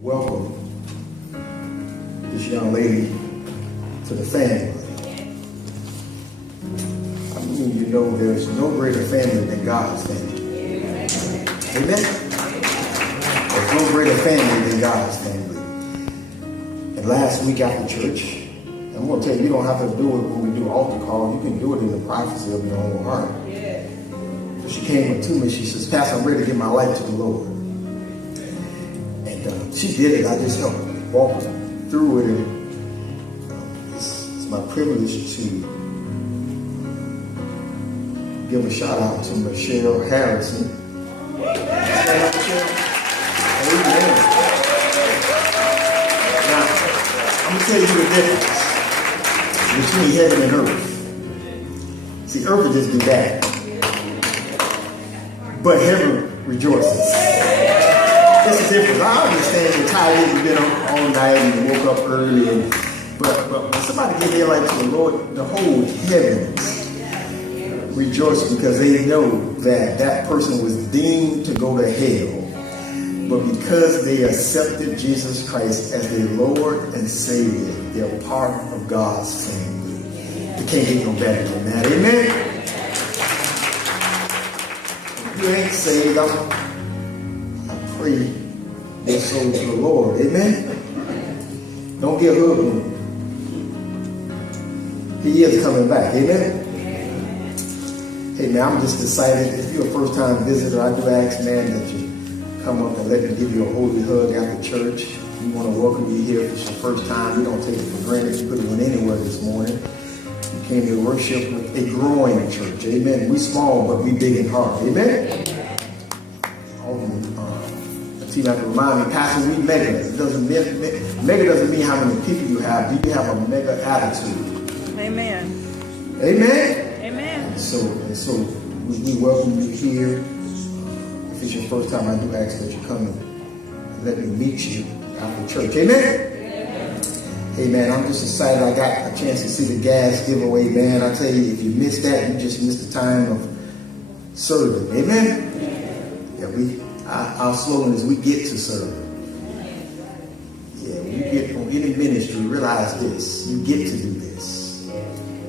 Welcome this young lady to the family. I mean, you know, there's no greater family than God's family. Amen? There's no greater family than God's family. And last week after church, I'm going to tell you, you don't have to do it when we do altar call. You can do it in the privacy of your own heart. So she came up to me, she says, Pastor, I'm ready to give my life to the Lord. She did it. I just helped walk through it. And it's my privilege to give a shout out to Michelle Harrison. Amen. Now, I'm going to tell you the difference between heaven and earth. See, earth will just be bad, but heaven rejoices. It's different. I understand you're tired, you've been up all night and you woke up early, but when somebody get their life to the Lord, the whole heavens rejoice because they know that that person was deemed to go to hell, but because they accepted Jesus Christ as their Lord and Savior, they're part of God's family. It can't get no better than that. Amen? If you ain't saved, pray your soul to the Lord. Amen? Don't get hooked. He is coming back. Amen? Hey, man, I'm just excited. If you're a first-time visitor, I do ask, man, that you come up and let me give you a holy hug after church. We want to welcome you here if it's your first time. We don't take it for granted. You could have went anywhere this morning. You came to worship with a growing church. Amen? We small, but we big in heart. Amen? You have to remind me, Pastor, we mega. Mega doesn't mean how many people you have. Do you have a mega attitude? Amen. Amen? Amen. So we welcome you here. If it's your first time, I do ask that you come and let me meet you after church. Amen? Amen. I'm just excited I got a chance to see the gas giveaway, man. I tell you, if you missed that, you just missed the time of serving. Amen? Yeah, our slogan is we get to serve. Yeah, when you get on any ministry, realize this. You get to do this.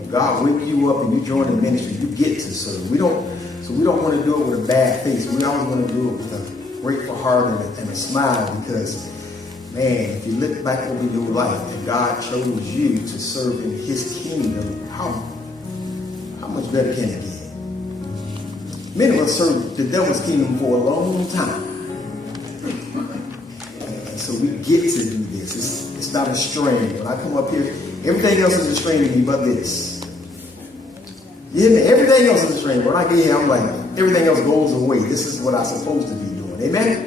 God wake you up and you join the ministry, you get to serve. We don't want to do it with a bad face. We always want to do it with a grateful heart and a smile because, man, if you look back over your life and God chose you to serve in his kingdom, how much better can it get? Many of us served the devil's kingdom for a long time. And so we get to do this. It's not a strain. When I come up here, everything else is a strain to me but this. You hear me? Everything else is a strain. When I get here, I'm like, everything else goes away. This is what I'm supposed to be doing. Amen?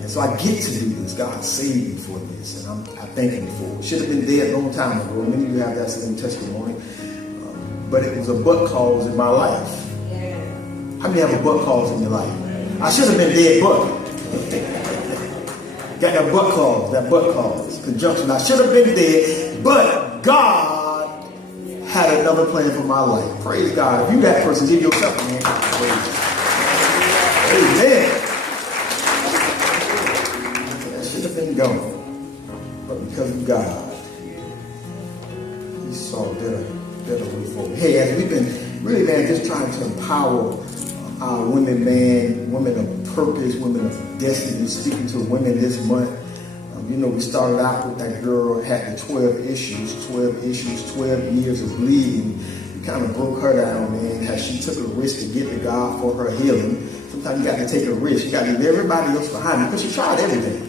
And so I get to do this. God saved me for this. And I thank him for it. Should have been dead a long time ago. Many of you have that same testimony. But it was a but clause in my life. How many have a butt clause in your life? I should have been dead, but got that butt clause, conjunction. I should have been dead, but God had another plan for my life. Praise God. If you that person, give yourself a hand. Amen. That should have been gone, but because of God, he saw a better way forward. Hey, as we've been really, man, just trying to empower our women, man, women of purpose, women of destiny, speaking to women this month. You know, we started out with that girl had the 12 issues, 12 years of bleeding. We kind of broke her down, man, how she took a risk to get to God for her healing. Sometimes you got to take a risk. You got to leave everybody else behind you because she tried everything.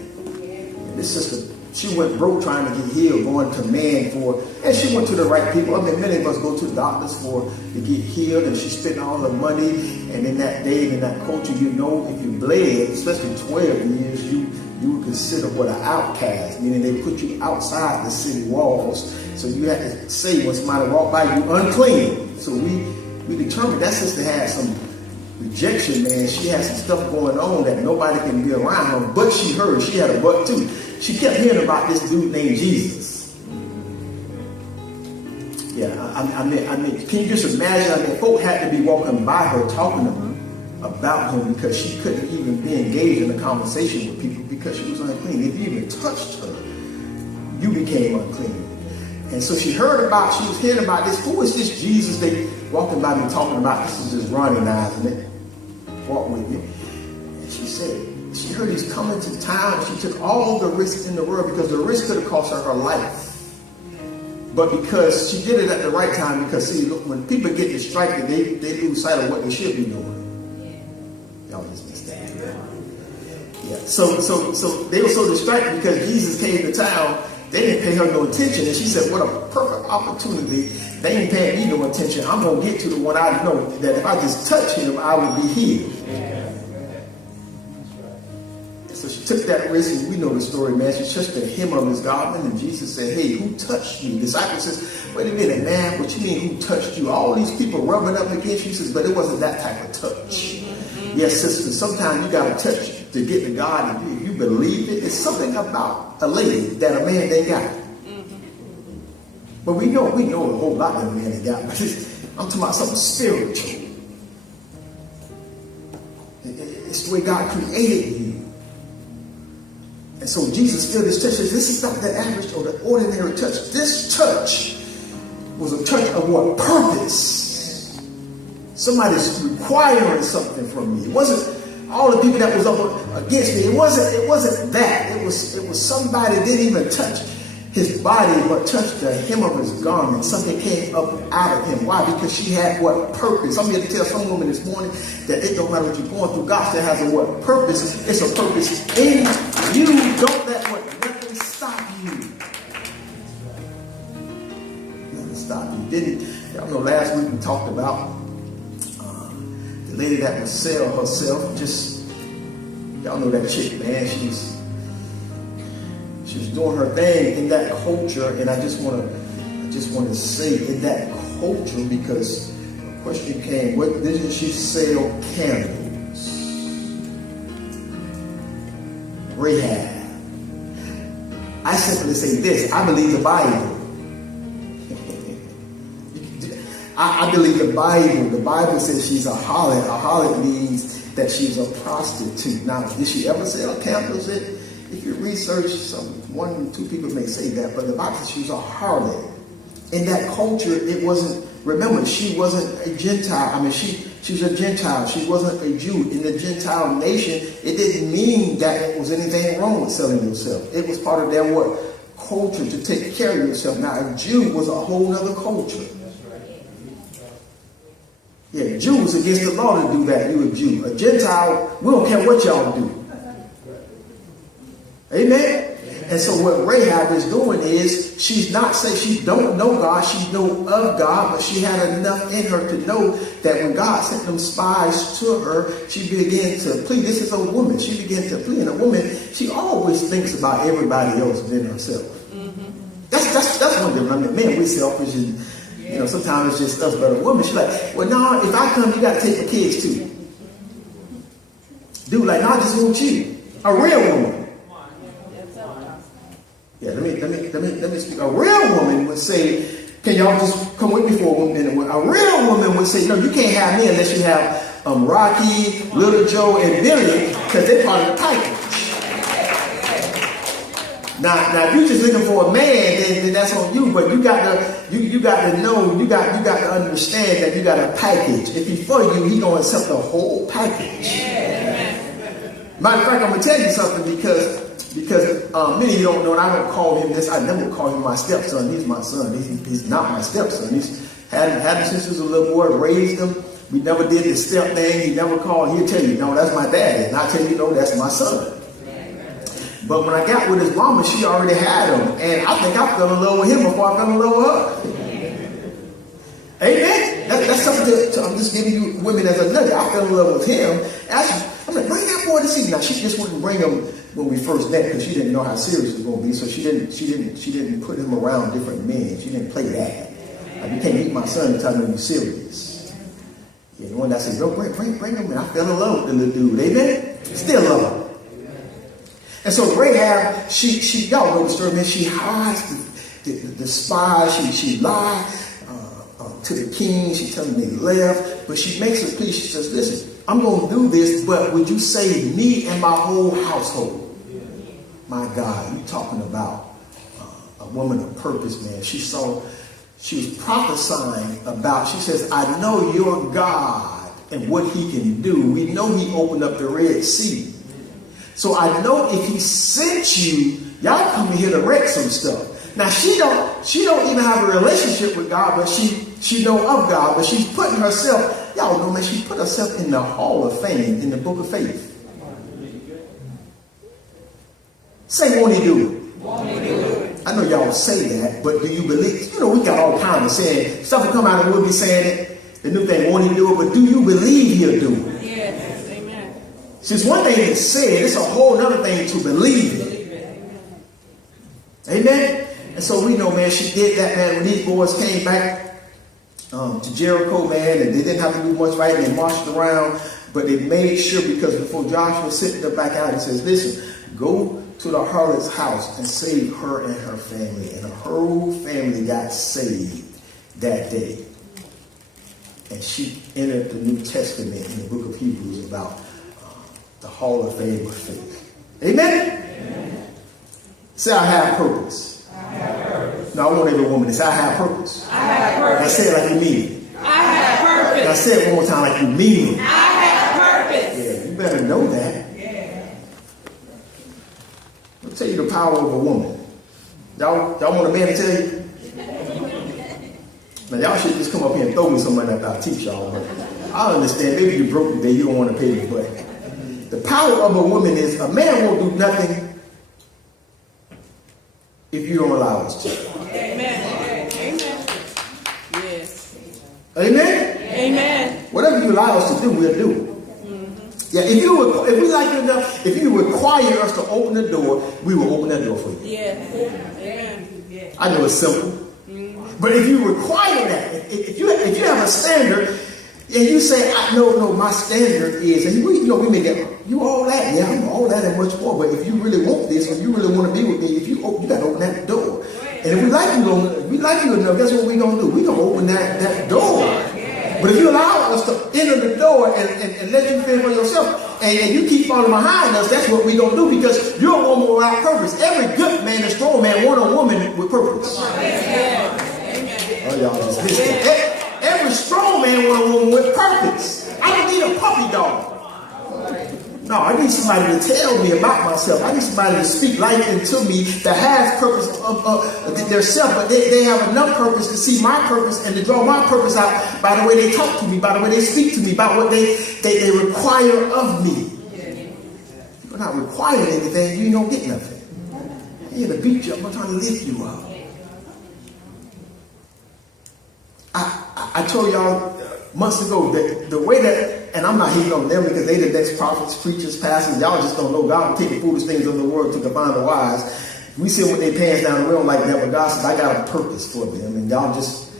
And this sister, she went broke trying to get healed, going to man for, and she went to the right people. I mean, many of us go to the doctors to get healed, and she spent all her money. And in that day, in that culture, you know, if you bled, especially 12 years, you would consider what an outcast, meaning they put you outside the city walls. So you had to say when somebody walked by you, unclean. So we determined that sister had some rejection, man. She had some stuff going on that nobody can be around her, but she heard. She had a butt too. She kept hearing about this dude named Jesus. Yeah, I mean, can you just imagine? I mean, folk had to be walking by her, talking to her. about him because she couldn't even be engaged in a conversation with people because she was unclean. If you even touched her, you became unclean. And so she was hearing about this. Who is this Jesus they walking by me talking about? This is just Ronnie Knives, and it walked with me. And she said, she heard he's coming to town. She took all the risks in the world because the risk could have cost her life. But because she did it at the right time, because see, look, when people get distracted, they lose sight of what they should be doing. Y'all just missed that. Yeah. So they were so distracted because Jesus came to town. They didn't pay her no attention, and she said, "What a perfect opportunity! They ain't paying me no attention. I'm gonna get to the one I know that if I just touch him, I will be healed." So she took that risk, and we know the story, man. She touched the hem of his garment, and Jesus said, "Hey, who touched you?" The disciple says, "Wait a minute, man. What you mean, who touched you? All these people rubbing up against you." He says, "But it wasn't that type of touch." Yes, sister. Sometimes you gotta touch to get to God, and you believe it. It's something about a lady that a man they got. But we know a whole lot that a man they got. But I'm talking about something spiritual. It's the way God created you. And so Jesus filled this touch. This is not the average or the ordinary touch. This touch was a touch of what? Purpose. Somebody's requiring something from me. It wasn't all the people that was up against me. It wasn't that. It was somebody didn't even touch his body, but touched the hem of his garment. Something came up out of him. Why? Because she had what? Purpose. I'm here to tell some women this morning that it don't matter what you're going through. God still has a what? Purpose. It's a purpose in you. Don't let what? Nothing stop you. Nothing stop you. Y'all know last week we talked about the lady that would sell herself. Just, y'all know that chick, man. She was doing her thing in that culture, and I just want to say in that culture, because the question came, what didn't she sell candles? Rahab. I simply say this: I believe the Bible. I believe the Bible. The Bible says she's a harlot. A harlot means that she's a prostitute. Now, did she ever sell candles? If you research, one or two people may say that, but the Bible says she was a harlot. In that culture, it wasn't. Remember, she wasn't a Gentile. I mean, she was a Gentile. She wasn't a Jew. In the Gentile nation, it didn't mean that there was anything wrong with selling yourself. It was part of their what? Culture, to take care of yourself. Now, a Jew was a whole other culture. Yeah, Jews against the law to do that. You a Jew. A Gentile, we don't care what y'all do. Amen? And so what Rahab is doing is, she's not saying she don't know God, she know of God, but she had enough in her to know that when God sent them spies to her, she began to plead. This is a woman. She began to plead. And a woman, she always thinks about everybody else than herself. That's one thing. I mean, men, we're selfish, and sometimes it's just us, but a woman, she's like, well, no, if I come, you got to take my kids too. Dude, like, no, I just want you. A real woman. Yeah, let me speak. A real woman would say, can y'all just come with me for a minute? A real woman would say, no, you can't have me unless you have Rocky, Little Joe, and Billy, because they're part of the package. Now, if you're just looking for a man, then that's on you. But you got to know, you got to understand that you got a package. If he's for you, he's gonna accept the whole package. Matter of fact, I'm gonna tell you something because many of you don't know, and I don't call him this. I never call him my stepson. He's my son. He's not my stepson. He's had him since he was a little boy. Raised him. We never did the step thing. He never called. He'll tell you, no, that's my daddy. And I tell you, no, that's my son. But when I got with his mama, she already had him. And I think I fell in love with him before I fell in love with her. Amen? That's something I'm just giving you women as a nugget. I fell in love with him. I'm like, bring that boy to see. Now, she just wouldn't bring him when we first met because she didn't know how serious it was going to be. So she didn't put him around different men. She didn't play that. Like, you can't meet my son and tell him to be serious. Yeah, the one that said, yo, bring him. And I fell in love with the little dude. Amen? Still love him. And so Rahab, she y'all know the story, man. She hides the spies. She lied to the king. She told them they left. But she makes a plea. She says, listen, I'm going to do this, but would you save me and my whole household? My God, you're talking about a woman of purpose, man. She was prophesying about, she says, I know your God and what he can do. We know he opened up the Red Sea. So I know if he sent you, y'all come here to wreck some stuff. Now she don't even have a relationship with God, but she know of God, but she's putting herself, y'all know, man, she put herself in the Hall of Fame, in the Book of Faith. Say, won't he do it? Won't he do it? I know y'all say that, but do you believe? You know, we got all kinds of saying. Stuff will come out and we'll be saying it. The new thing, won't he do it? But do you believe he'll do it? Yes, amen. See, it's one thing to say it. It's a whole other thing to believe it. Amen? And so we know, man, she did that, man. When these boys came back to Jericho, man, and they didn't have to do much fighting. They marched around, but they made sure, because before Joshua sent them back out, he says, listen, go to the harlot's house and save her and her family. And her whole family got saved that day. And she entered the New Testament in the book of Hebrews about the Hall of Fame of faith. Amen? Amen. Say, I have purpose. I have purpose. No, I want every woman to say, I have purpose. I have purpose. Now say it like you mean it. I have purpose. Now say it one more time like you mean it. I have purpose. Yeah, you better know that. I'll tell you the power of a woman. Y'all want a man to tell you? Now, y'all should just come up here and throw me some money after I teach y'all. But I understand. Maybe you broke today. You don't want to pay me. But the power of a woman is, a man won't do nothing if you don't allow us to. Amen. Amen. Yes. Amen? Amen. Whatever you allow us to do, we'll do. Yeah, if we like you enough, if you require us to open the door, we will open that door for you. Yes. Amen. I know it's simple. But if you require that, if you have a standard, and you say, no, my standard is, and we may get, you all that, yeah, I'm all that and much more, but if you really want this, or you really want to be with me, you got to open that door. And if we like you enough, that's what we're going to do. We're going to open that door. But if you allow us to enter the door and let you fend for yourself, and you keep falling behind us, that's what we're going to do, because you're a woman without purpose. Every good man and strong man want a woman with purpose. Oh, y'all just missed it. Every strong man want a woman with purpose. I don't need a puppy dog. No, I need somebody to tell me about myself. I need somebody to speak life into me that has purpose of their self, but they have enough purpose to see my purpose and to draw my purpose out by the way they talk to me, by the way they speak to me, by what they require of me. If you're not requiring anything, you don't get nothing. I'm here to beat you up. I'm trying to lift you up. I told y'all months ago that the way that, and I'm not hating on them because they the next prophets, preachers, pastors, y'all just don't know. God will take the foolish things of the world to confine the wise. We sit with their pants down, we don't like that, but God says, I got a purpose for them. And y'all just,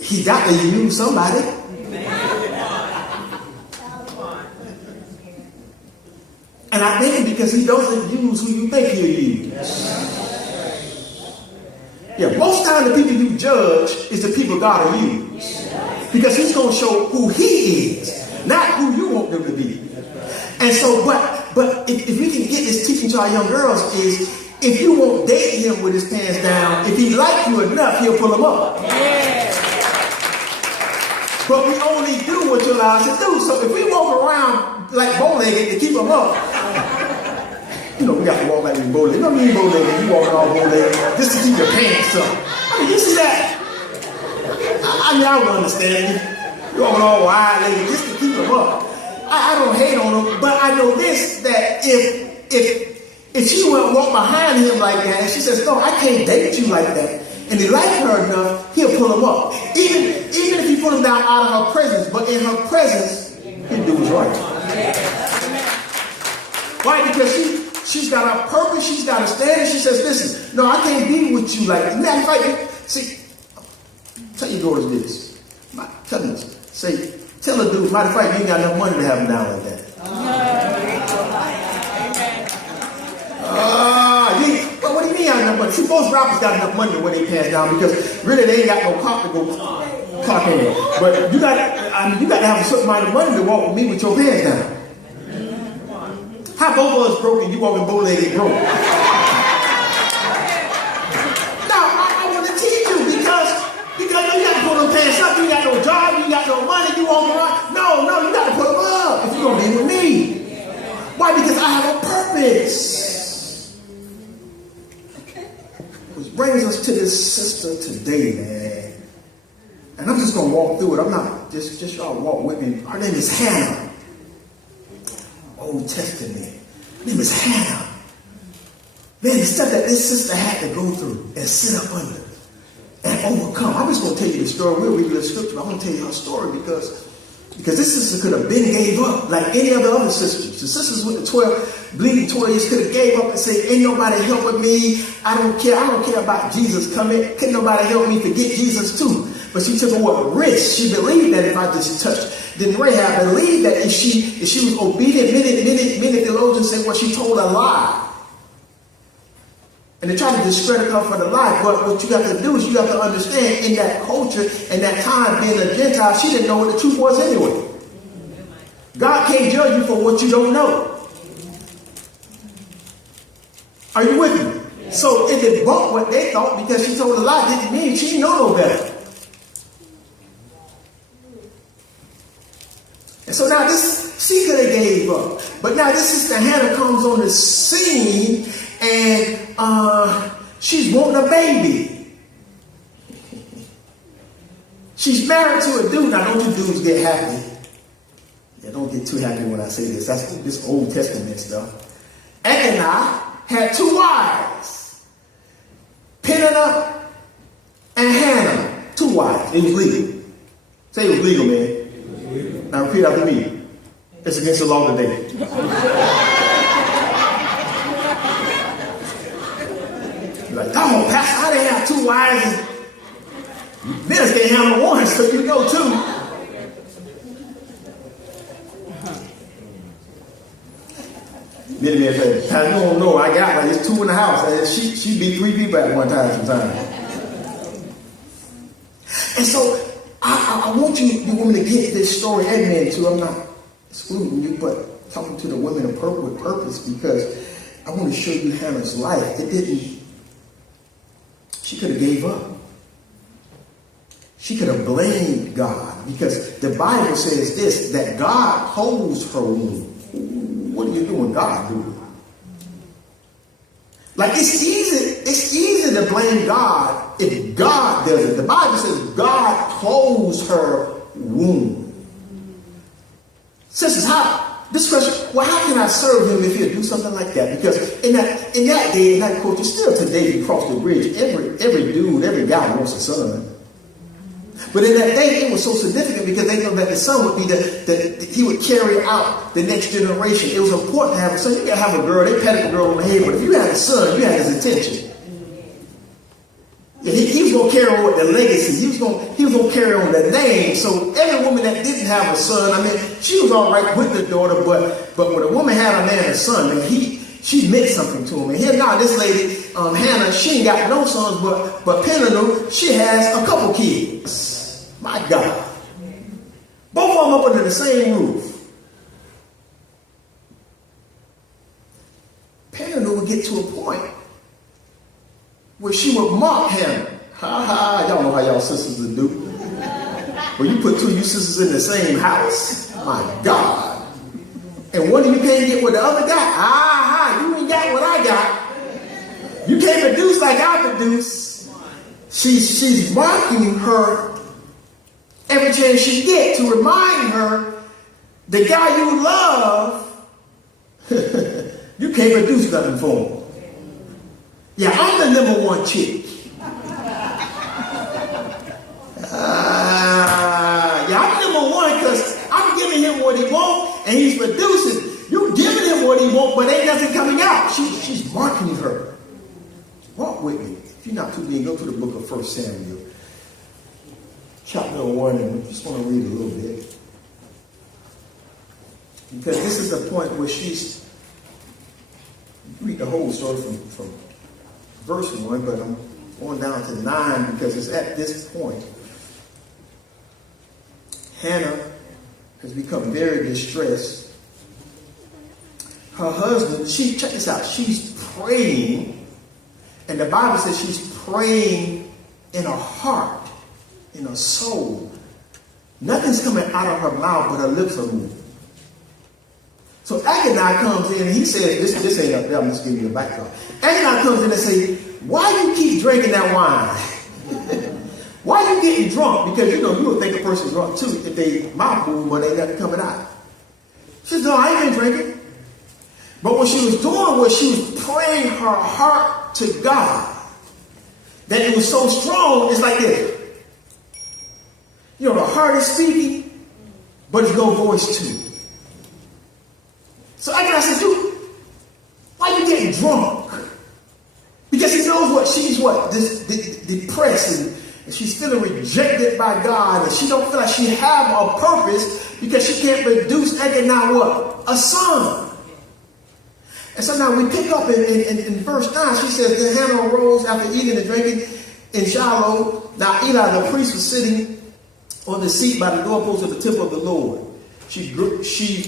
he got to use somebody. And I think because he doesn't use who you think he'll use. Yeah, most times the people you judge is the people God will use. Because he's going to show who he is, not who you want them to be. And so, but if we can get this teaching to our young girls is, if you won't date him with his pants down, if he likes you enough, he'll pull them up. Yeah. But we only do what you allow us to do. So if we walk around like bow-legged to keep them up, we got to walk like we bow-legged. You don't mean bow-legged, you walking all bow-legged just to keep your pants up. I mean, you see that? I would understand you. You're all wide-legged just to keep them up. I don't hate on them, but I know this, that if she went walk behind him like that, and she says, no, I can't date you like that, and he likes her enough, he'll pull him up. Even if he put him down out of her presence, but in her presence, he'll do what's right. Why? Because she's got a purpose, she's got a standard. She says, listen, no, I can't be with you like that. Matter of fact, see, tell your daughters this. Tell them this. Say, tell a dude, matter of fact, you ain't got enough money to have him down like that. Well, what do you mean I got enough money? See, most rappers got enough money to wear their pants down because really they ain't got no cop to go clock in. But you got, I mean, you got to have a certain amount of money to walk with me with your pants down. How both of us broke and you walking bow-legged broke? Now, I want to teach you because you got to put them pants up. You got no job, you got no money, you walk around. No, you got to put them up if you're going to be with me. Why? Because I have a purpose. Which brings us to this sister today, man. And I'm just going to walk through it. I'm not, just y'all walk with me. Her name is Hannah. Old Testament. Her name is Hannah. Man, the stuff that this sister had to go through and sit up under and overcome. I'm just going to tell you the story. We'll read the scripture, but I'm going to tell you her story because this sister could have been gave up like any of the other sisters. The sisters with the 12 bleeding 12 years could have gave up and said, ain't nobody helping me. I don't care about Jesus coming. Couldn't nobody help me forget Jesus too. But she took a risk. She believed that if I just touched, then Rahab believed that if she was obedient, many theologians say, well, she told a lie. And they try to discredit her for the lie. But what you got to do is you got to understand in that culture and that time being a Gentile, she didn't know what the truth was anyway. God can't judge you for what you don't know. Are you with me? Yeah. So if it bumped what they thought because she told a lie, didn't mean she didn't know no better. And so now she could have gave up. But now this sister Hannah comes on the scene and she's wanting a baby. She's married to a dude. Now don't you dudes get happy. Yeah, don't get too happy when I say this. That's this Old Testament stuff. Anna had 2 wives. Peninnah and Hannah. 2 wives. It was legal. Say it was legal, man. Now repeat after me. It's against the law today. You're like, come on, Pastor, how they have 2 wives? Ministers can't handle 1, so you go 2. Many men say, Pastor, you don't know. I got like it's 2 in the house. She beat 3 people at one time sometimes. And so I want you women to get this story and men too. I'm not excluding you, but talking to the women with purpose because I want to show you Hannah's life. She could have gave up. She could have blamed God because the Bible says this, that God holds her womb. What are you doing? God do it. Like it's easy to blame God if God does it. The Bible says God holds her womb. Sisters, this question, well, how can I serve him if he'll do something like that? Because in that day, in that culture, still today, if you cross the bridge, every dude, every guy wants a son. But in that day, it was so significant because they know that the son would be he would carry out the next generation. It was important to have a son. You can have a girl, they patted the girl on the head, but if you had a son, you had his attention. He was going to carry on with the legacy. He was going to carry on the name. So every woman that didn't have a son, I mean, she was all right with the daughter, but when a woman had a man, a son, man, she meant something to him. And here now, this lady, Hannah, she ain't got no sons, but Peninnah, she has a couple kids. My God. Both of them up under the same roof. Peninnah would get to a point where she would mock him. Y'all know how y'all sisters would do. When you put 2 of you sisters in the same house. My God. And one of you can't get with the other guy. You ain't got what I got. You can't produce like I produce. She's mocking her every chance she gets to remind her the guy you love, you can't produce nothing for him. Yeah, I'm the #1 chick. Yeah, I'm #1 because I'm giving him what he wants and he's producing. You're giving him what he wants, but ain't nothing coming out. She's marketing her. Walk with me. If you're not too big, go to the book of 1 Samuel. Chapter 1, and I just want to read a little bit. Because this is the point where she's, read the whole story from verse 1, but I'm going down to 9 because it's at this point. Hannah has become very distressed. Her husband, check this out, she's praying, and the Bible says she's praying in her heart, in her soul. Nothing's coming out of her mouth, but her lips are moving. So Agonai comes in and he says, this ain't up there, I'm just giving you a background. Agonai comes in and says, why you keep drinking that wine? Why you getting drunk? Because you would think a person's drunk too if they mouth move, but they got it coming out. She says, no, I ain't been drinking. But what she was doing was she was praying her heart to God. That it was so strong, it's like this. The heart is speaking, but there's no voice to it. So I said, dude, why you getting drunk? Because he knows what she's depressed and she's feeling rejected by God, and she don't feel like she have a purpose because she can't produce Agonai what? A son. And so now we pick up in verse 9. She says, then Hannah arose after eating and drinking in Shiloh. Now Eli the priest was sitting on the seat by the doorpost of the temple of the Lord. She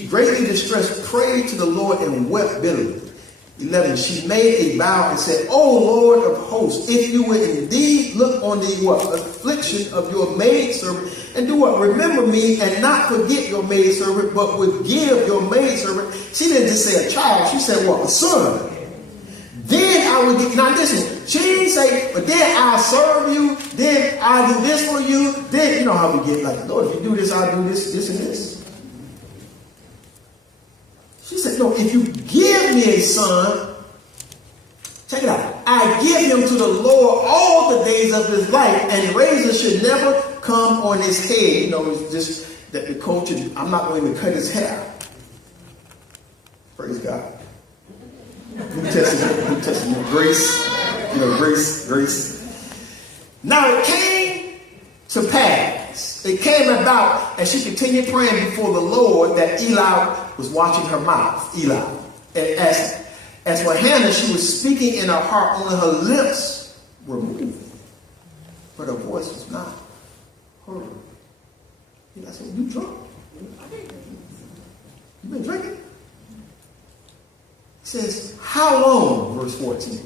greatly distressed, prayed to the Lord, and wept bitterly. 11. She made a vow and said, O Lord of hosts, if you would indeed look on the affliction of your maidservant, and do what? Remember me, and not forget your maidservant, but would give your maidservant. She didn't just say a child, she said what? A son. Then I would get, now listen, she didn't say, but then I'll serve you, then I'll do this for you, then, you know how we get, like, Lord, if you do this, I'll do this, this, and this. She said, no, if you give me a son, check it out, I give him to the Lord all the days of his life, and razor should never come on his head. It's just that the culture, I'm not going to cut his hair. Praise God. New Testament, grace, grace. Now it came to pass. It came about, and she continued praying before the Lord, that Eli was watching her mouth. Eli. And as for Hannah, she was speaking in her heart, only her lips were moving, but her voice was not heard. Eli said, you drunk? You been drinking? He says, how long? Verse 14.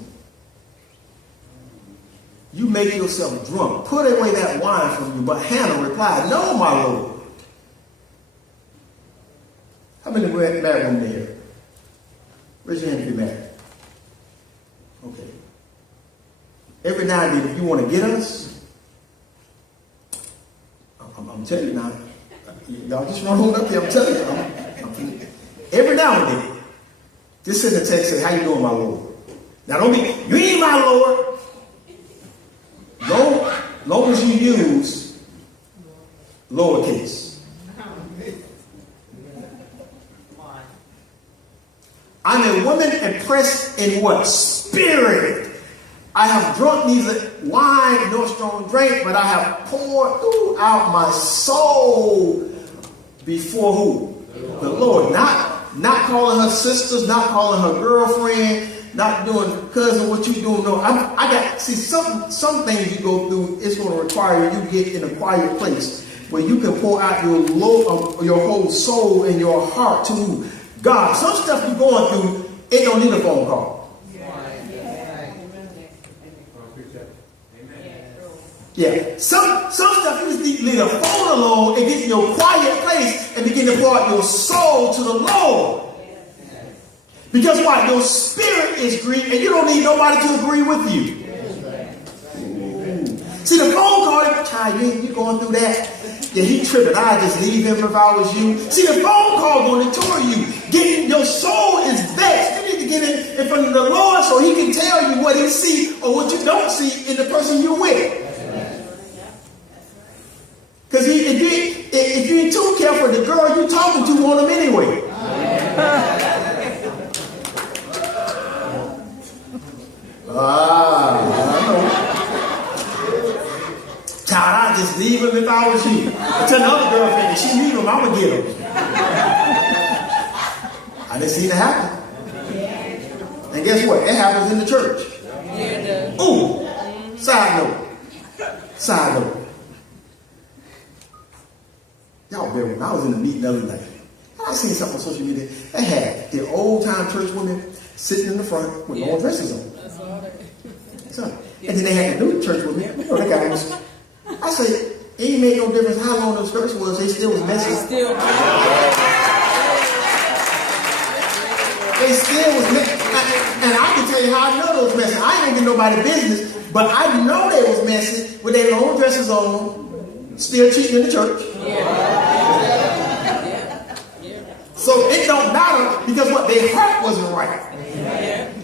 You make yourself drunk. Put away that wine from you. But Hannah replied, no, my Lord. How many married women here? Raise your hand if you're married. Okay. Every now and then, if you want to get us, I'm telling you now, y'all just run on up here, I'm telling you. Every now and then, just send a text and say, how you doing, my Lord? Now don't be, you ain't my Lord. Long as you use lowercase. I'm a woman oppressed in what? Spirit. I have drunk neither wine nor strong drink, but I have poured out my soul before who? The Lord. Not calling her sisters, not calling her girlfriend, not doing cousin what you doing. No, some things you go through, it's going to require you get in a quiet place where you can pour out your whole soul and your heart to God. Some stuff you're going through, it don't need a phone call. Yeah. Some stuff you just need to leave a phone alone and get in your quiet place and begin to pour out your soul to the Lord. Because why? Your spirit is grieved and you don't need nobody to agree with you. See, the phone call, child, you going through that? Yeah, he tripping. I just leave him if I was you. See, the phone call going to tour you. Your soul is vexed. You need to get in front of the Lord so he can tell you what he see or what you don't see in the person you're with. Because if you ain't too careful, the girl you talking to want him anyway. I know. Child, I just leave him if I was you. I tell another girlfriend, if she leave him, I'm going to get him. I didn't see it happen. And guess what? It happens in the church. Ooh. Side note. Y'all bear with me. I was in the meeting the other night. I seen something on social media. They had the old-time church women sitting in the front with long dresses on. That's all that. So, and then they had the new church women. You know, they got those. I said, it ain't made no difference how long those skirts was. They still was messy. They still was messy. And I can tell you how I know they was messy. I ain't gonna get nobody business, but I know they was messy with their long dresses on, still cheating in the church. So it don't matter because what their heart wasn't right.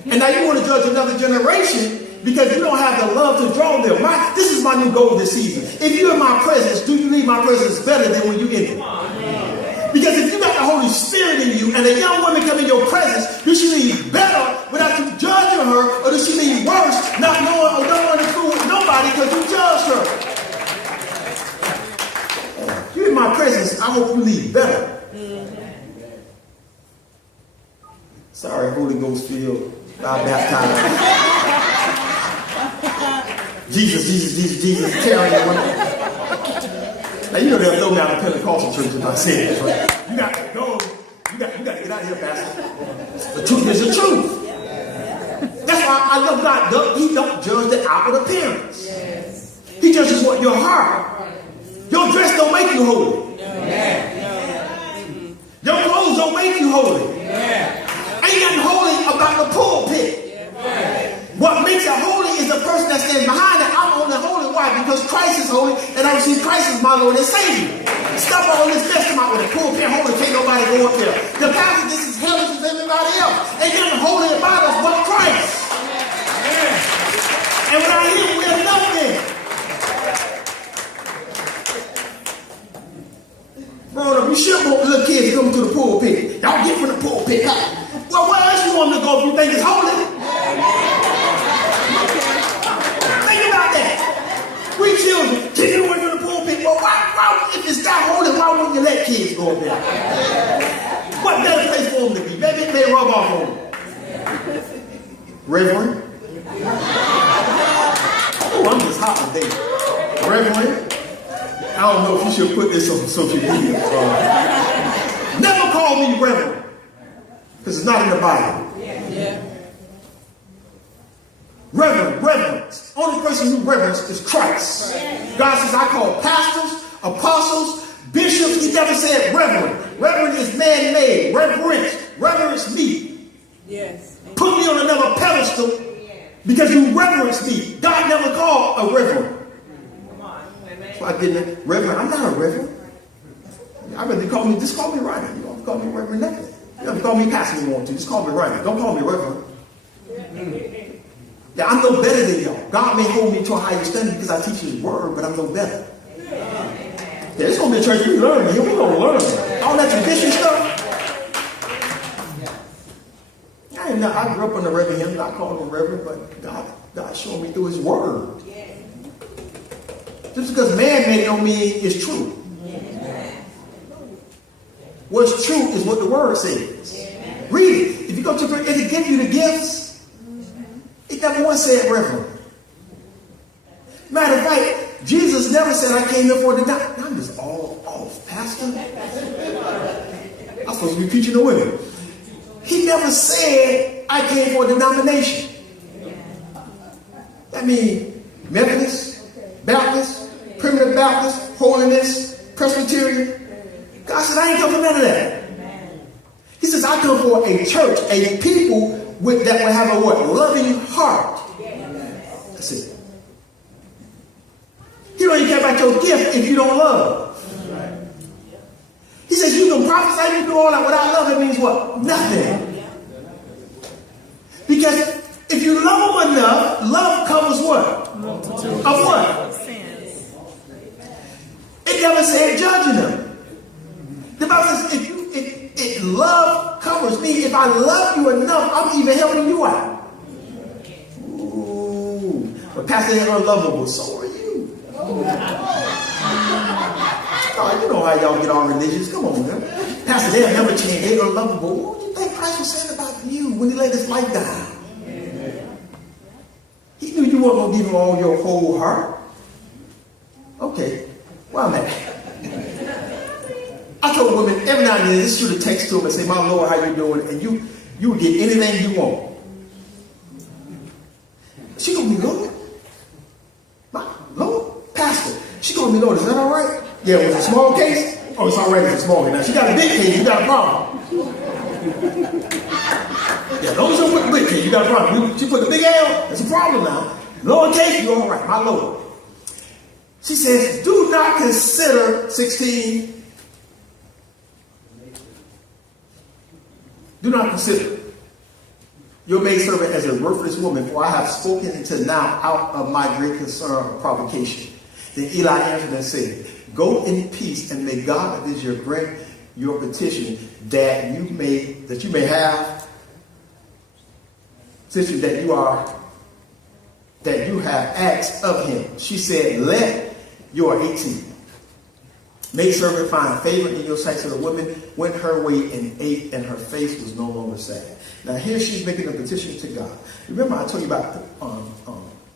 And now you want to judge another generation because you don't have the love to draw them. This is my new goal this season. If you're in my presence, do you leave my presence better than when you enter? Because if you got the Holy Spirit in you and a young woman come in your presence, does she leave better without you judging her, or does she leave worse, not knowing or don't want to fool with nobody because you judged her? If you're in my presence, I hope you leave better. Sorry, Holy Ghost filled, God baptized. Jesus, carrying that one. Now, you know they'll throw me out of Pentecostal church if I say this, right? You got to go. You got to get out of here, Pastor. The truth is the truth. That's why I love God. He don't judge the outward appearance. He judges what your heart. Your dress don't make you holy. Your clothes don't make you holy. Ain't nothing holy about the pulpit. What makes it holy is the person that stands behind it. I'm only holy. Why? Because Christ is holy, and I receive Christ as my Lord and Savior. Stop all this mess about with the pulpit holy. Can't nobody go up there. The pastor, this is hell as everybody else. Ain't nothing holy about us but Christ. And without Him, we are nothing. Growing up, you shouldn't want little kids to come to the pulpit. Y'all get from the pulpit. Well, what else you want them to go if you think it's holy? Think about that. We children, keep it away from the pulpit. Well, why, if it's that holy, why wouldn't you let kids go up there? What better place for them to be? Maybe they rub off on them. Reverend? Oh, I'm just hot today. Reverend? I don't know if you should put this on social media. Never call me Reverend. Because it's not in the Bible. Reverence. Only person who reverence is Christ. God says, I call pastors, apostles, bishops. He never said reverend. Reverend is man-made. Reverence me. Put me on another pedestal because you reverence me. God never called a reverend. So I didn't. Reverend, I'm not a reverend. I rather call me, just call me Ryan. You don't call me Reverend nothing. You don't call me pastor if you want to. Just call me Ryan. Don't call me Reverend. Yeah, I'm no better than y'all. God may hold me to a higher standard because I teach His word, but I'm no better. Yeah, it's going to be a church we learn. Here we going to learn. All that tradition stuff. I grew up in the Reverend hymn. I called him Reverend, but God showed me through His word. Just because man made it don't mean it's true. What's true is what the word says. Read it. If you go to the it give you the gifts, it never once said reverend. Matter of fact, Jesus never said I came here for the doctor. I'm just all off, Pastor. I'm supposed to be preaching the women. He never said I came for a denomination. That means Methodist, Baptist, Primitive Baptist, Holiness, Presbyterian. God said, I ain't come for none of that. He says, I come for a church, a people that will have a what? Loving heart. That's it. He don't even care about your gift if you don't love. He says, you can prophesy, you can do all that without love. It means what? Nothing. Because if you love them enough, love covers what? Of what? It never said judging them. The Bible says, if love covers me, if I love you enough, I'm even helping you out. Ooh, but Pastor ain't unlovable, so are you. Oh, you know how y'all get all religious. Come on, man. Pastor, they'll never change. They're unlovable. What do you think Christ was saying about you when He laid His life down? He knew you weren't going to give Him all your whole heart. Okay, well, I'm at. I told women every now and then, just shoot a text to them and say, my Lord, how you doing? And you will get anything you want. She gonna be Lord. My Lord, Pastor. She gonna be Lord. Is that all right? Yeah, it was a small case. Oh, it's all right. It's a small case. Now she got a big case. You got a problem. Yeah, don't you put the big case. You got a problem. She put the big L. It's a problem now. Lower case, you all right. My Lord. She says, do not consider 16. Do not consider your maidservant as a worthless woman, for I have spoken until now out of my great concern or provocation. Then Eli answered and said, go in peace, and may God of Israel grant your petition that you may have petition that you have asked of him. She said, let your 18 maidservant find favor in your sight. So the woman went her way and ate, and her face was no longer sad. Now here she's making a petition to God. Remember I told you about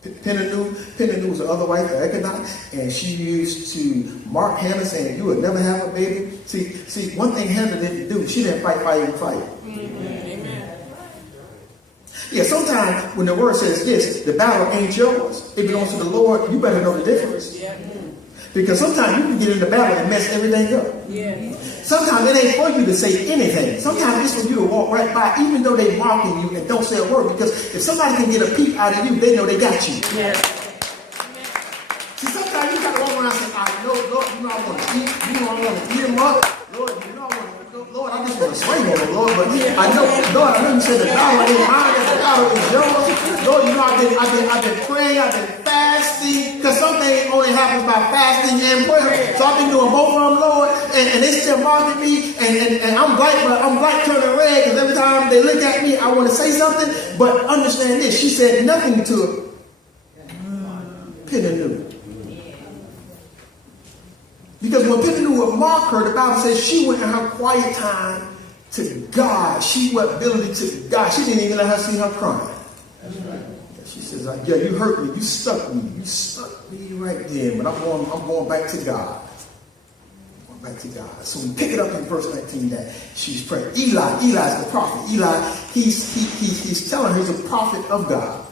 Penanu. Penanu was the other wife of Elkanah, and she used to mark Hannah, saying, you would never have a baby. See, one thing Hannah didn't do, she didn't fight. Amen. Yeah, sometimes when the word says this, the battle ain't yours. It belongs to the Lord. You better know the difference. Yeah. Because sometimes you can get in the battle and mess everything up. Yeah. Sometimes it ain't for you to say anything. Sometimes it's for you to walk right by, even though they're mocking you, and don't say a word. Because if somebody can get a peep out of you, they know they got you. Yeah. See, sometimes you got to walk around and say, I know, Lord, you know I want to eat. You know I want to eat them up. Lord, you know I want to, Lord, I just want to swing on them, Lord. But I know, Lord, I know you said the dollar ain't mine and the dollar is yours. Lord, you know I've been praying, I've been fasting, because something only happens by fasting and prayer. So I've been doing both of them, Lord, and they still mocking me, and I'm black turning red, because every time they look at me, I want to say something. But understand this, she said nothing to Penanu. Because when Penanu would mock her, the Bible says she went in her quiet time to God. She went ability to God. She didn't even let her see her crying. That's right. She says, yeah, you hurt me. You stuck me. You stuck me right there. But I'm going back to God. I'm going back to God. So we pick it up in verse 19 that she's praying. Eli is the prophet. Eli, he's telling her he's a prophet of God.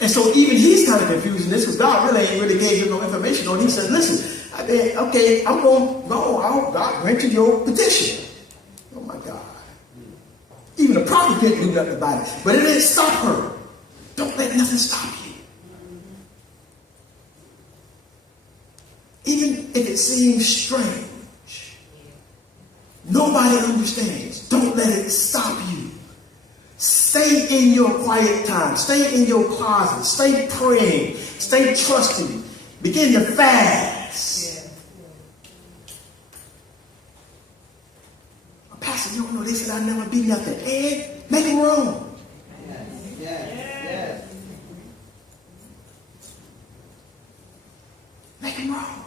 And so even he's kind of confused in this, because God really gave him no information on it. He said, listen, okay, I'm going to go. God grant you your petition. Oh my God. Even the prophet couldn't do nothing about it. But it didn't stop her. Don't let nothing stop you. Even if it seems strange, nobody understands. Don't let it stop you. Stay in your quiet time. Stay in your closet. Stay praying. Stay trusting. Begin to fast. Yeah. Pastor, you don't know, they said I'd never be nothing. And make them wrong. Yes. Make them wrong.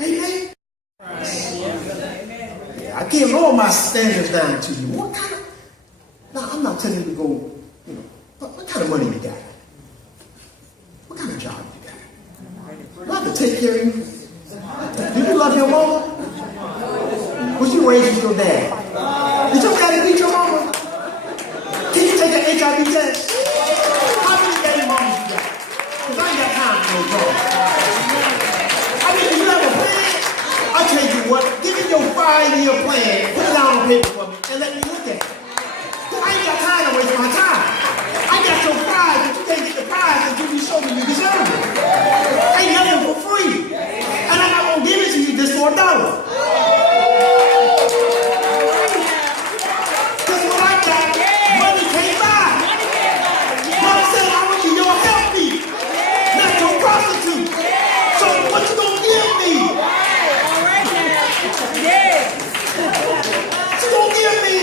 Amen. I can't lower my standards down to you. What kind of... Now, I'm not telling you to go, what kind of money you got? What kind of job you got? Do I have to take care of you? Do you love your mama? Was you raised with your dad? Did your daddy beat your mama? Can you take an HIV test? How many baby mamas you got? Because I ain't got time for no talk. I mean, do you have a plan? I'll tell you what, give me your 5-year plan, put it down on paper for me, and let me look at it. Because I ain't got time to waste my time. I got your prize, but you can't get the prize until you show me you deserve it. Ain't nothing for free. And I'm not going to give it to you just for $1. Because what I got, money can't buy. Mama said I want you your helpmeet, not your prostitute. So what you going to give me? She gonna give me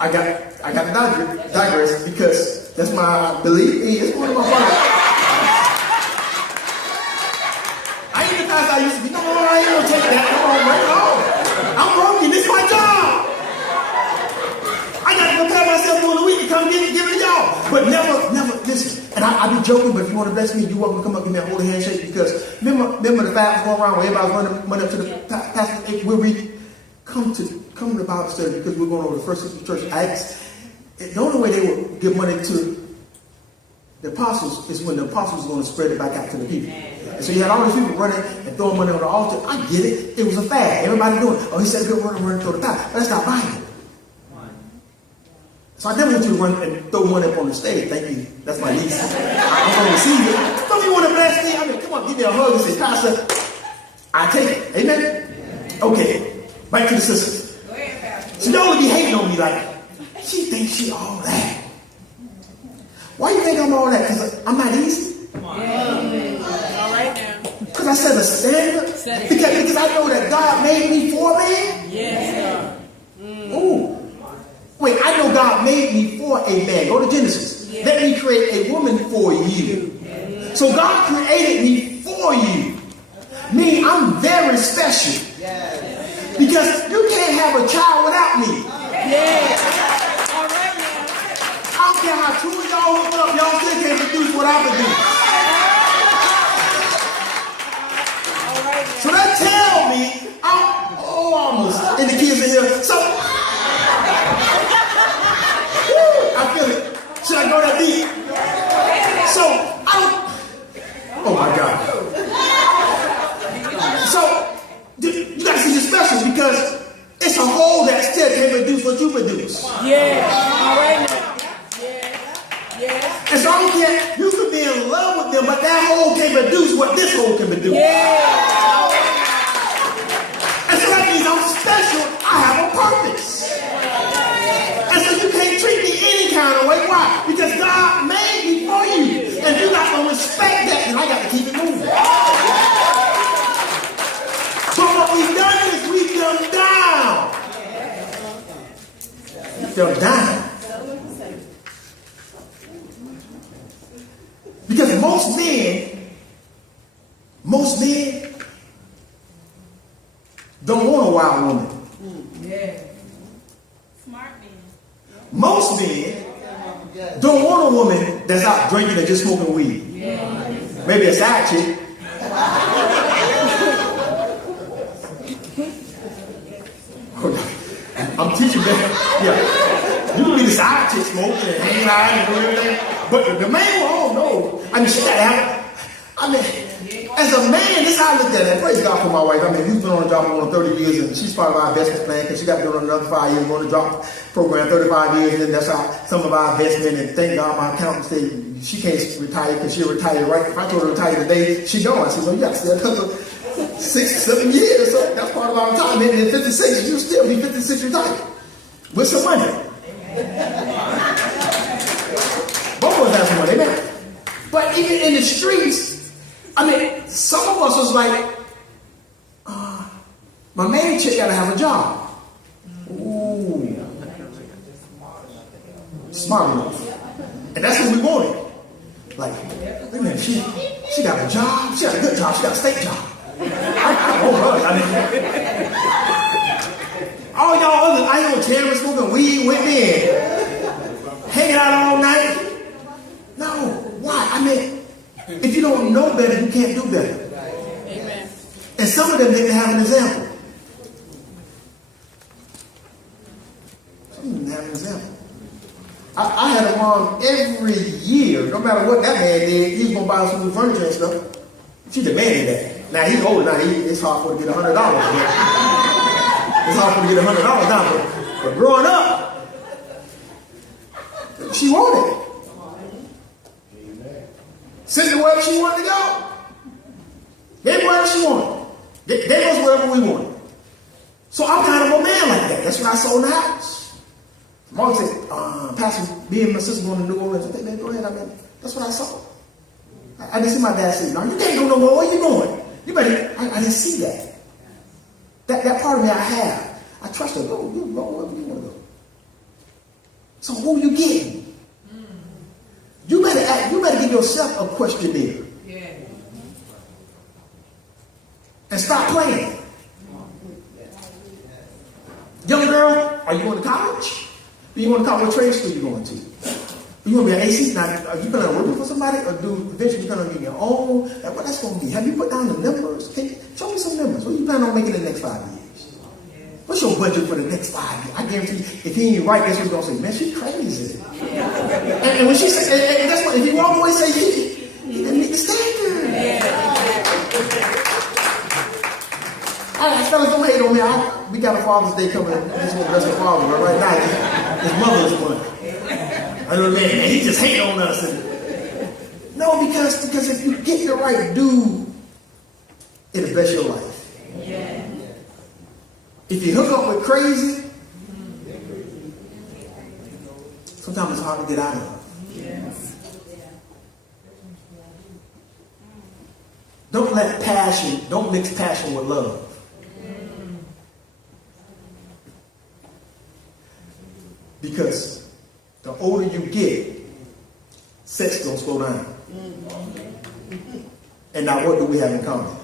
I got to digress because that's my belief. It's one of my brothers. I ain't the pastor I used to be. No, I ain't gonna take that. Come on, right? No. I'm working. This is my job. I got to prepare myself during the week to come give it to y'all. But never, listen. And I be joking, but if you want to bless me, you're welcome to come up and give me a holy handshake. Because remember the fast was going around where everybody was running up to the pastor. Where we come to the Bible study because we're going over the first century church Acts. The only way they would give money to the apostles is when the apostles were going to spread it back out to the people. And so you had all these people running and throwing money on the altar. I get it. It was a fad. Everybody doing it. Oh, he said, good run, throw the tithe. But that's not Bible. So I never want you to run and throw one up on the stage. Thank you. That's my niece. I'm going to receive it. Don't you want to bless me? I mean, come on, give me a hug and say, Pastor, I take it. Amen? Okay. Back to the sisters. So y'all be hating on me like, she thinks she all that. Why you think I'm all that? Because I'm not easy? All right now. Because I set a standard? Because I know that God made me for a man? Yes, God. Ooh. Wait, I know God made me for a man. Go to Genesis. Yes. Let me create a woman for you. Yes. So God created me for you. Me, I'm very special. Yes. Because you can't have a child without me. Yes. All right now. I don't care how true y'all hook up, y'all still can't produce what I produce. All right now. So that tell me, I'm almost, and the kids in here, so, I feel it. Should I go that deep? So, oh my God. So, you gotta see you're special because it's a whole that still can produce what you produce. Yeah. All right now. Yeah. And so I don't care, you could be in love with them, but that whole can produce what this whole can produce. Yeah. And so that means I'm special, I have a purpose. And so you can't treat me any kind of way. Why? Because God made me for you. And if you're not going to respect that, then I got to keep it moving. But what we've done is we've dumbed down. Dumbed down. Because most men don't want a wild woman. Yeah. Smart men. Most men don't want a woman that's out drinking and just smoking weed. Yeah. Maybe a side chick. I'm teaching that. Yeah. You can be the side chick smoking and hanging out and doing everything. But the man, oh no. I mean, she got to have. I mean, as a man, this is how I looked at it. Praise God for my wife. I mean, we've been on the job for 30 years, and she's part of our investment plan because she got to do another 5 years. We're on the job program 35 years, and then that's how some of our investment. And thank God my accountant said she can't retire because she'll retire right. If I told her to retire today, she don't. I said, no, you got to stay another 6, 7 years. So that's part of our retirement. And at 56, you'll still be 56 retired with some money. Both of us have some money, amen. But even in the streets, I mean, some of us was like, my main chick got to have a job. Ooh. Smart enough. And that's what we wanted. Like, wait a minute, she got a job. She got a good job. She got a state job. I don't know her. I mean, all y'all others, I ain't on camera smoking weed with me and hanging out all night. No. Why? I mean, if you don't know better, you can't do better. Amen. And some of them didn't have an example. Some didn't have an example. I had a mom every year, no matter what that man did, he was going to buy some new furniture and stuff. She demanded that. Now he's older now. It's hard for her to get $100. It's hard for her to get $100 now. But growing up, she wanted it. Sent her wherever she wanted to go. Gave her whatever she wanted. Gave us whatever we wanted. So I'm kind of a man like that. That's why I sold the house. Mom said, Pastor, me and my sister going to New Orleans. I said, man, go ahead. I mean, that's what I saw. I didn't see my dad say, no, you can't go nowhere. Where you going? You better. I didn't see that. That part of me I have. I trust her. Go wherever you want to go. So who you getting? You better give yourself a questionnaire. Yeah. And stop playing. Young girl, are you going to college? Do you want to college? What trade school you going to? You want to be an AC? Now, are you going to work for somebody, or do eventually you're going to get your own? Like, what that's going to be? Have you put down the numbers? Show me some numbers. What do you plan on making in the next 5 years? What's your budget for the next 5 years? I guarantee you, if he ain't right, guess what he's going to say? Man, she's crazy. And when she say, and that's what, if you walk away and say, he didn't meet the standard. Fellas, don't hate on me. We got a Father's Day coming. This one bless the father, but right now, his mother's one. I know, man, he just hate on us. No, because if you get the right dude, it'll bless your life. Yeah. If you hook up with crazy, sometimes it's hard to get out of. Yes. Don't mix passion with love. Because the older you get, sex don't slow down. And now what do we have in common?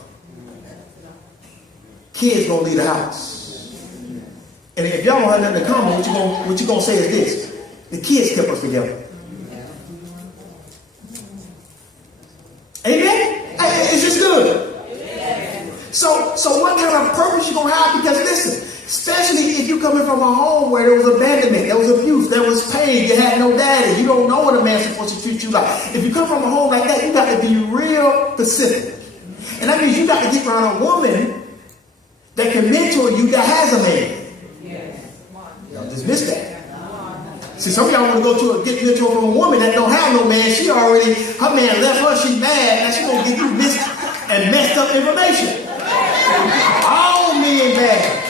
Kids gonna leave the house. And if y'all don't have nothing in common, what you gonna say is this: the kids kept us together. Amen? It's just good. So what kind of purpose you gonna have? Because listen, especially if you're coming from a home where there was abandonment, there was abuse, there was pain, you had no daddy, you don't know what a man's supposed to treat you like. If you come from a home like that, you got to be real specific. And that means you got to get around a woman that can mentor you that has a man. Y'all just missed that. See, some of y'all want to get mentored from a woman that don't have no man. Her man left her, she mad, and she going to give you messed up information. All men bad.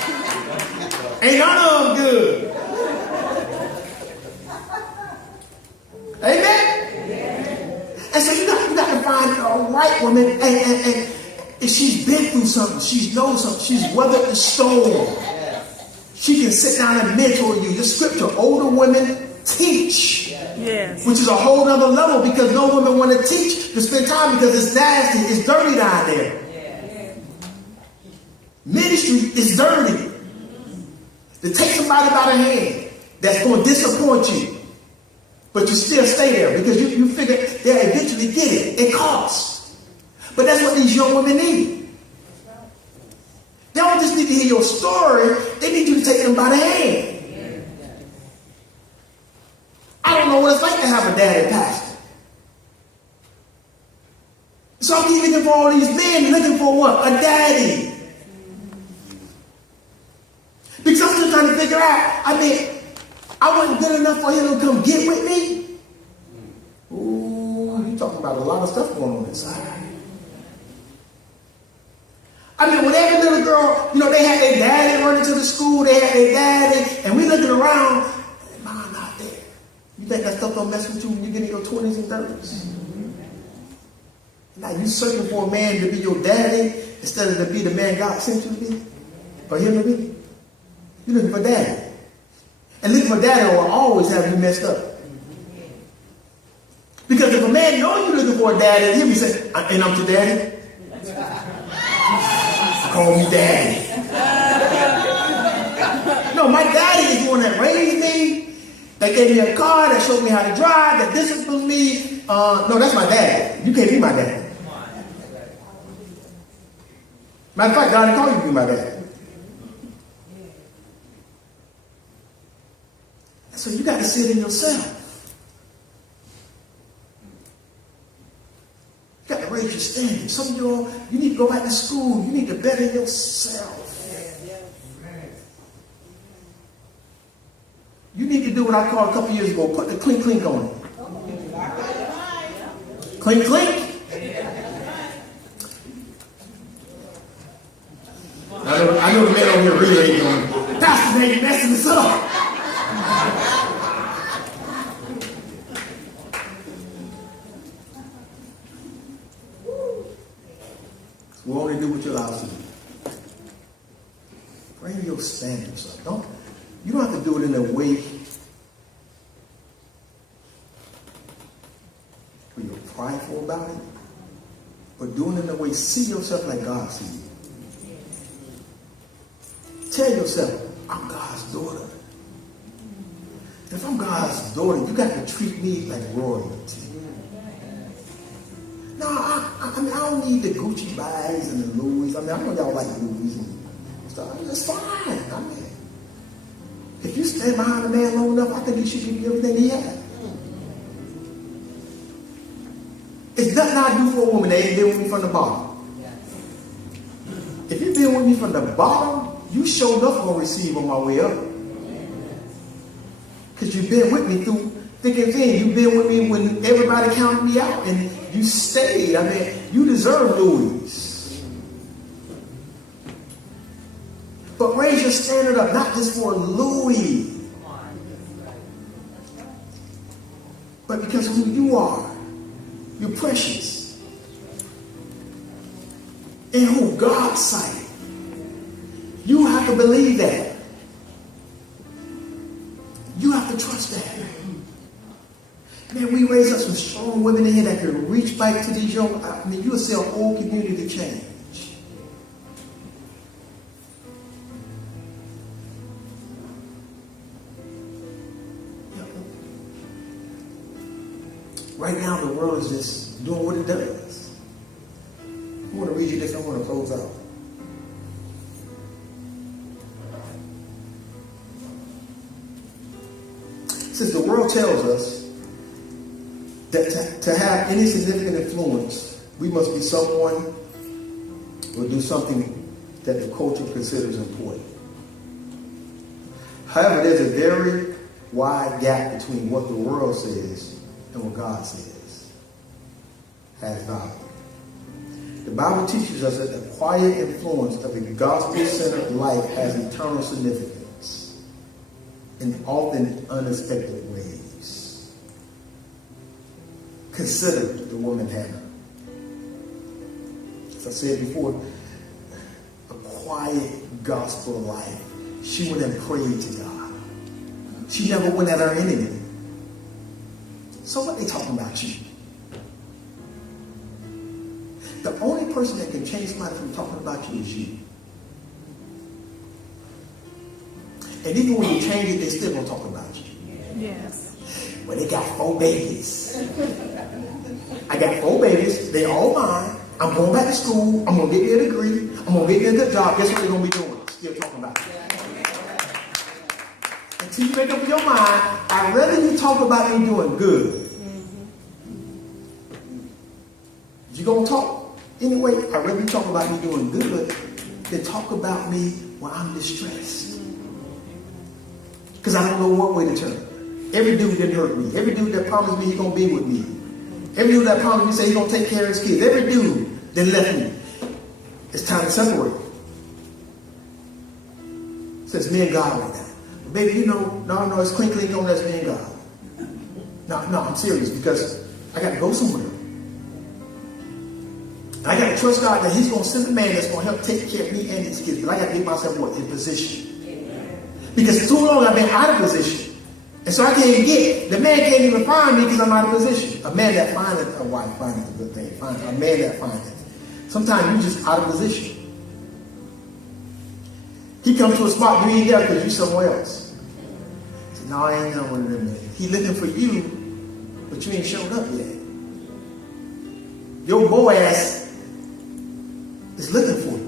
Ain't none of them good. Amen? And so you got to find a right woman, and she's been through something, she's known something, she's weathered the storm. She can sit down and mentor you. The scripture, older women teach. Yes. Which is a whole nother level, because no women want to teach, to spend time, because it's nasty, it's dirty down there. Ministry is dirty. To take somebody by the hand that's going to disappoint you, but you still stay there because you figure they'll eventually get it. It costs. But that's what these young women need. They don't just need to hear your story, they need you to take them by the hand. I don't know what it's like to have a daddy pastor. So I keep looking for all these men, looking for what? A daddy. Because I'm still trying to figure out, I wasn't good enough for him to come get with me. Ooh, you're talking about a lot of stuff going on inside. When every little girl, they had their daddy running to the school, they had their daddy, and we looking around, and mom not there. You think that stuff don't mess with you when you get in your 20s and 30s? Now you searching for a man to be your daddy instead of to be the man God sent you to be, or him to be. You're looking for daddy. And looking for daddy will always have you messed up. Because if a man knows you're looking for a daddy, he'll be saying, and I'm your daddy? Call me daddy. No, my daddy is the one that raised me, that gave me a car, that showed me how to drive, that disciplined me. No, that's my daddy. You can't be my daddy. Matter of fact, God didn't call you to be my daddy. So you got to see it in yourself. You got to raise your standards. Some of y'all, you need to go back to school. You need to better yourself. You need to do what I called a couple years ago. Put the clink clink on it. Clink clink. I know the man over here really ain't going, Pastor ain't messing this up. We only do what you're allowed to do. Bring your standards up. do it in a way where you're prideful about it, but do it in a way, see yourself like God sees you. Tell yourself, I'm God's daughter. If I'm God's daughter, you got to treat me like royalty. No, I mean, I don't need the Gucci bags and the Louis. I mean, I know y'all like Louis and stuff. That's fine. I mean, if you stand behind a man long enough, I think he should give you everything he has. It's nothing I do for a woman that ain't been with me from the bottom. If you've been with me from the bottom, you sure enough gonna receive on my way up. Because you've been with me through thick and thin. You've been with me when everybody counted me out, and you stayed. I mean, you deserve Louis. But raise your standard up, not just for Louis, but because of who you are. You're precious. In who God's sight. You have to believe that. You have to trust that. Man, we raise up some strong women in here that can reach back to these young. I mean, you'll see a whole community change. Right now, the world is just doing what it does. I want to read you this. I want to close out. Since the world tells us that to have any significant influence, we must be someone or do something that the culture considers important. However, there's a very wide gap between what the world says and what God says has value. The Bible teaches us that the quiet influence of a gospel-centered life has eternal significance in often unexpected ways. Consider the woman Hannah. As I said before, a quiet gospel life. She went and prayed to God. She never went at her enemy. So what they talking about you? The only person that can change somebody from talking about you is you. And even when you change it, they still gonna talk about you. Yes. Well, they got 4 babies. I got 4 babies. They all mine. I'm going back to school. I'm gonna get me a degree. I'm gonna get me a good job. Guess what they're gonna be doing? Still talking about you. Until you make up your mind, I'd rather you talk about me doing good. You're going to talk anyway. I'd rather you talk about me doing good than talk about me when I'm distressed. Because I don't know what way to turn. Every dude didn't hurt me. Every dude that promised me he's going to be with me. Every dude that promised me say he's going to take care of his kids. Every dude that left me. It's time to separate. So it's me and God right now. But baby, no, it's clean, no, that's me and God. No, I'm serious because I got to go somewhere. I got to trust God that he's going to send a man that's going to help take care of me and his kids. But I got to get myself in position. Because too long I've been out of position. And so I can't even get, the man can't even find me because I'm out of position. A man that findeth a wife findeth a good thing. A man that findeth. Sometimes you're just out of position. He comes to a spot you ain't there because you're somewhere else. He said, no, I ain't done one of them men. He looking for you, but you ain't showed up yet. Your Boaz is looking for you.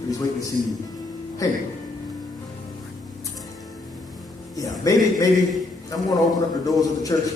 But he's waiting to see you. Hey. Yeah, maybe I'm going to open up the doors of the church